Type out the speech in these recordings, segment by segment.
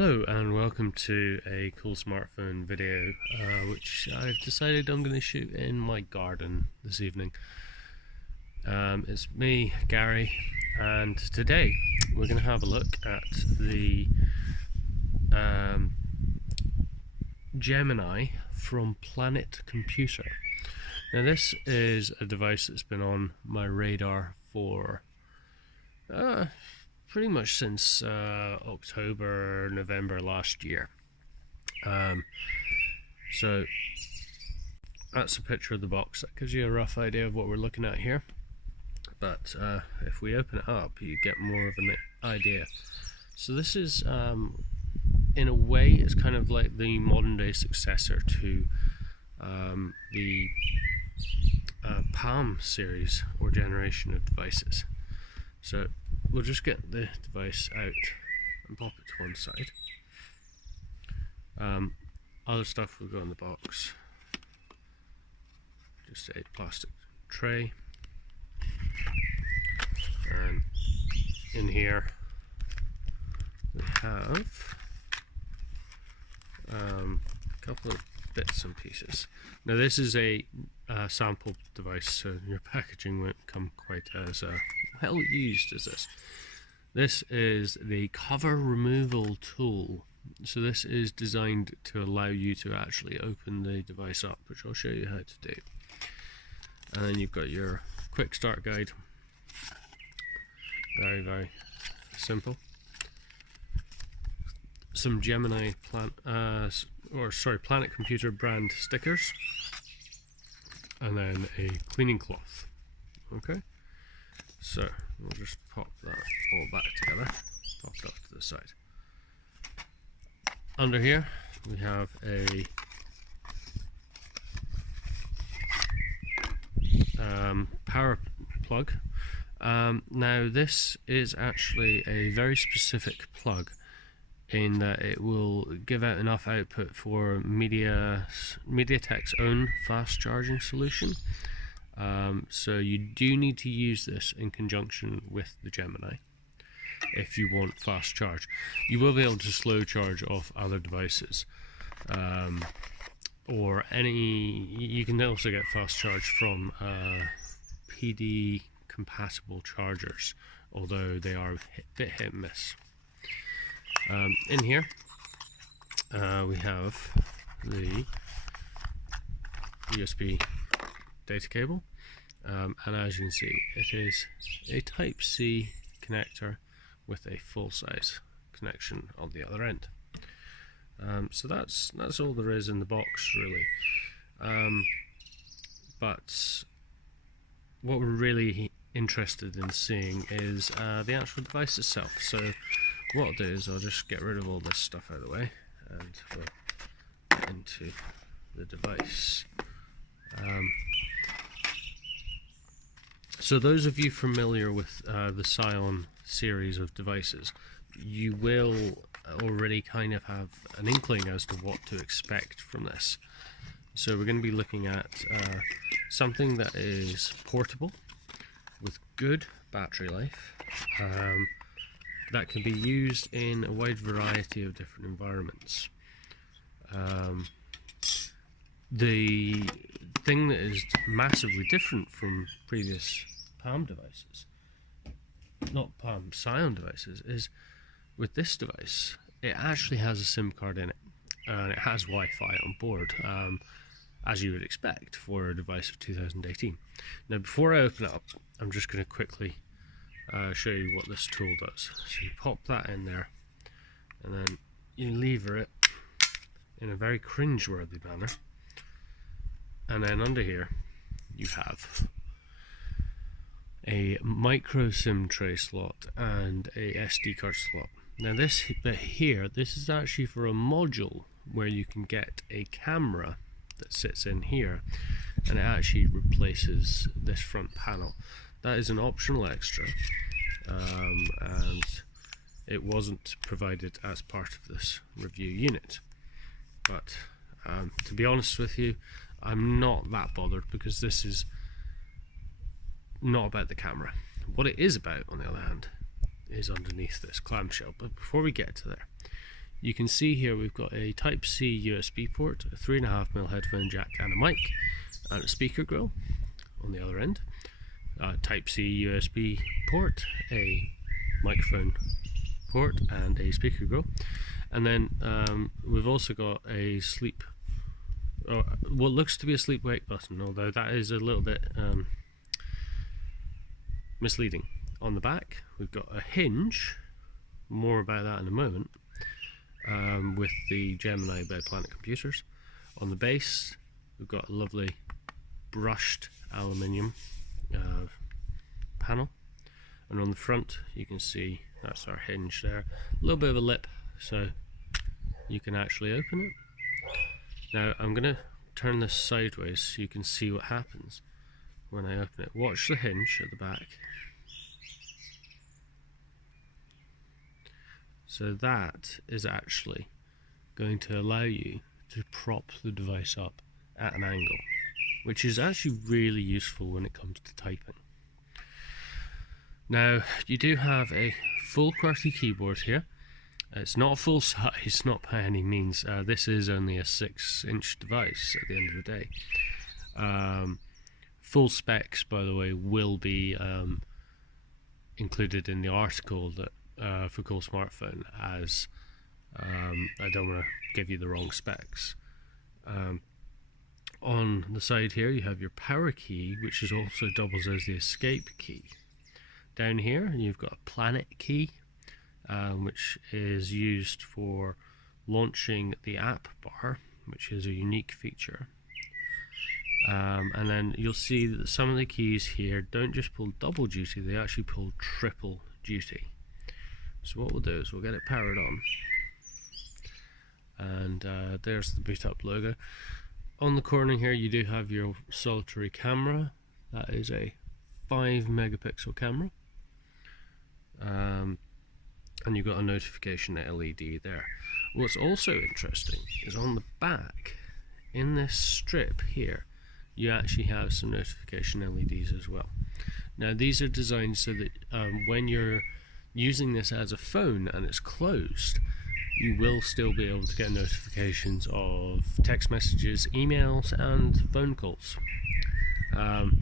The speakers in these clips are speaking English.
Hello and welcome to a Coolsmartphone video which I've decided I'm going to shoot in my garden this evening. It's me, Gary, and today we're going to have a look at the Gemini from Planet Computer. Now this is a device that's been on my radar for pretty much since October, November last year. So that's a picture of the box. That gives you a rough idea of what we're looking at here. But if we open it up, you get more of an idea. So this is, in a way, it's kind of like the modern day successor to the Palm series or generation of devices. So we'll just get the device out and pop it to one side. Other stuff will go in the box. Just a plastic tray. And in here we have a couple of bits and pieces. Now this is a sample device, so your packaging won't come quite as well used as this. This is the cover removal tool. So this is designed to allow you to actually open the device up, which I'll show you how to do. And then you've got your quick start guide. Very, very simple. Some Gemini Planet Computer brand stickers, and then a cleaning cloth. Okay, so we'll just pop that all back together, pop it off to the side. Under here we have a power plug. Now this is actually a very specific plug in that it will give out enough output for MediaTek's own fast charging solution. So you do need to use this in conjunction with the Gemini if you want fast charge. You will be able to slow charge off other devices, or you can also get fast charge from PD compatible chargers, although they are a bit hit and miss. In here we have the USB data cable, and as you can see, it is a Type-C connector with a full-size connection on the other end. So that's all there is in the box, really. But what we're really interested in seeing is the actual device itself. So what I'll do is I'll just get rid of all this stuff out of the way and we'll get into the device. So those of you familiar with the Scion series of devices, you will already kind of have an inkling as to what to expect from this. So we're going to be looking at something that is portable with good battery life, that can be used in a wide variety of different environments. The thing that is massively different from previous Palm devices, not Palm, Scion devices, is with this device, it actually has a SIM card in it, and it has Wi-Fi on board, as you would expect for a device of 2018. Now before I open it up, I'm just going to quickly show you what this tool does. So you pop that in there, and then you lever it in a very cringe-worthy manner, and then under here you have a micro SIM tray slot and a SD card slot. Now this bit here, this is actually for a module where you can get a camera that sits in here, and it actually replaces this front panel. That is an optional extra, and it wasn't provided as part of this review unit. But to be honest with you, I'm not that bothered, because this is not about the camera. What it is about, on the other hand, is underneath this clamshell. But before we get to there, you can see here we've got a Type-C USB port, a 3.5mm headphone jack and a mic, and a speaker grill on the other end. Type-C USB port, a microphone port and a speaker grill. And then we've also got a what looks to be a sleep-wake button, although that is a little bit misleading. On the back we've got a hinge, more about that in a moment, with the Gemini bed planet computers. On the base we've got a lovely brushed aluminium panel, and on the front you can see that's our hinge there, a little bit of a lip so you can actually open it. Now I'm going to turn this sideways so you can see what happens when I open it. Watch the hinge at the back. So that is actually going to allow you to prop the device up at an angle, which is actually really useful when it comes to typing. Now you do have a full QWERTY keyboard here. It's not full size, not by any means. This is only a 6-inch device at the end of the day. Full specs, by the way, will be included in the article that for Coolsmartphone, as I don't want to give you the wrong specs. On the side here you have your power key, which is also doubles as the escape key. Down here you've got a planet key, which is used for launching the app bar, which is a unique feature. And then you'll see that some of the keys here don't just pull double duty, they actually pull triple duty. So what we'll do is we'll get it powered on, and there's the boot up logo. On the corner here you do have your solitary camera. That is a 5-megapixel camera, and you've got a notification LED there. What's also interesting is on the back, in this strip here, you actually have some notification LEDs as well. Now these are designed so that when you're using this as a phone and it's closed, you will still be able to get notifications of text messages, emails and phone calls. Let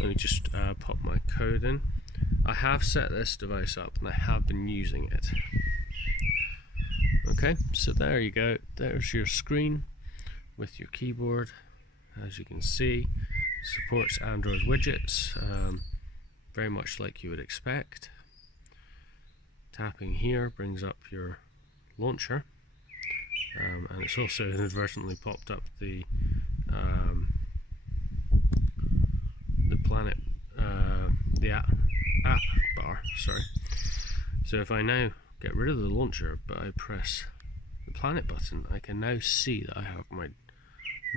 me just pop my code in. I have set this device up and I have been using it. Okay, so there you go. There's your screen with your keyboard. As you can see, supports Android widgets, very much like you would expect. Tapping here brings up your launcher, and it's also inadvertently popped up the planet, the app bar. Sorry. So if I now get rid of the launcher, but I press the planet button, I can now see that I have my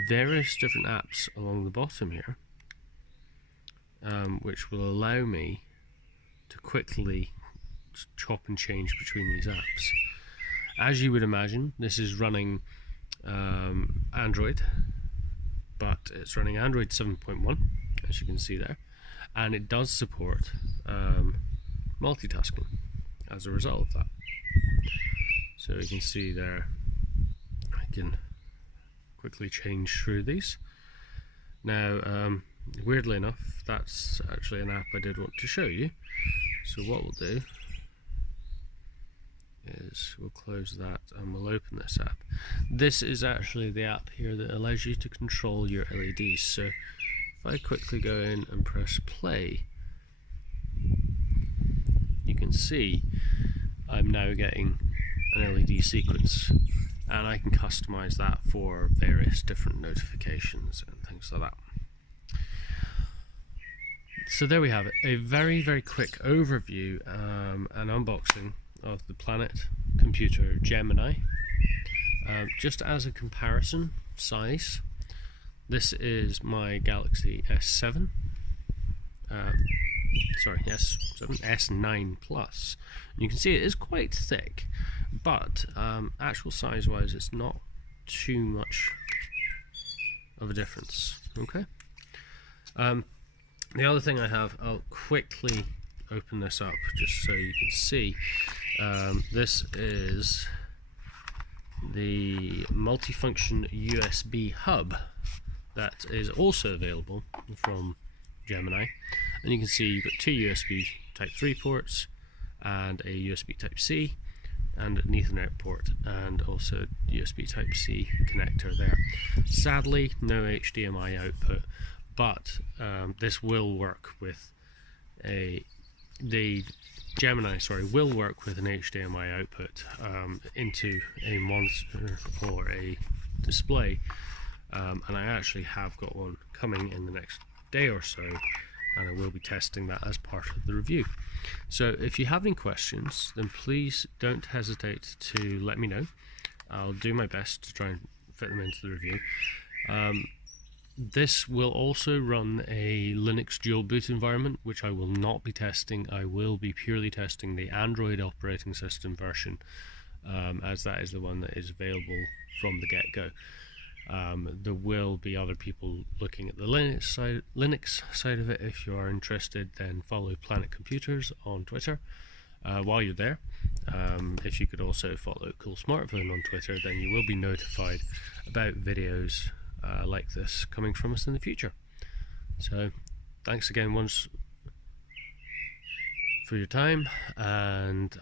various different apps along the bottom here, which will allow me to quickly chop and change between these apps. As you would imagine, this is running Android, but it's running Android 7.1, as you can see there, and it does support multitasking as a result of that. So you can see there, I can quickly change through these. Now, weirdly enough, that's actually an app I did want to show you. So what we'll do is we'll close that and we'll open this app. This is actually the app here that allows you to control your LEDs. So if I quickly go in and press play, you can see I'm now getting an LED sequence, and I can customize that for various different notifications and things like that. So there we have it, a very, very quick overview and unboxing of the Planet computer Gemini. Just as a comparison size, this is my Galaxy S7, S9 Plus. You can see it is quite thick, but actual size wise it's not too much of a difference. Okay. The other thing I have, I'll quickly open this up just so you can see. This is the Multifunction USB Hub that is also available from Gemini, and you can see you've got two USB Type 3 ports and a USB Type C and an Ethernet port, and also USB Type C connector there. Sadly, no HDMI output, but this will work with the Gemini will work with an HDMI output into a monitor or a display, and I actually have got one coming in the next day or so, and I will be testing that as part of the review. So if you have any questions, then please don't hesitate to let me know. I'll do my best to try and fit them into the review. This will also run a Linux dual boot environment, which I will not be testing. I will be purely testing the Android operating system version, as that is the one that is available from the get-go. There will be other people looking at the Linux side of it. If you are interested, then follow Planet Computers on Twitter while you're there. If you could also follow Coolsmartphone on Twitter, then you will be notified about videos like this coming from us in the future. So thanks again once for your time, and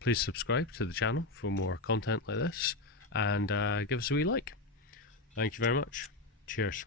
please subscribe to the channel for more content like this, and give us a wee like. Thank you very much. Cheers.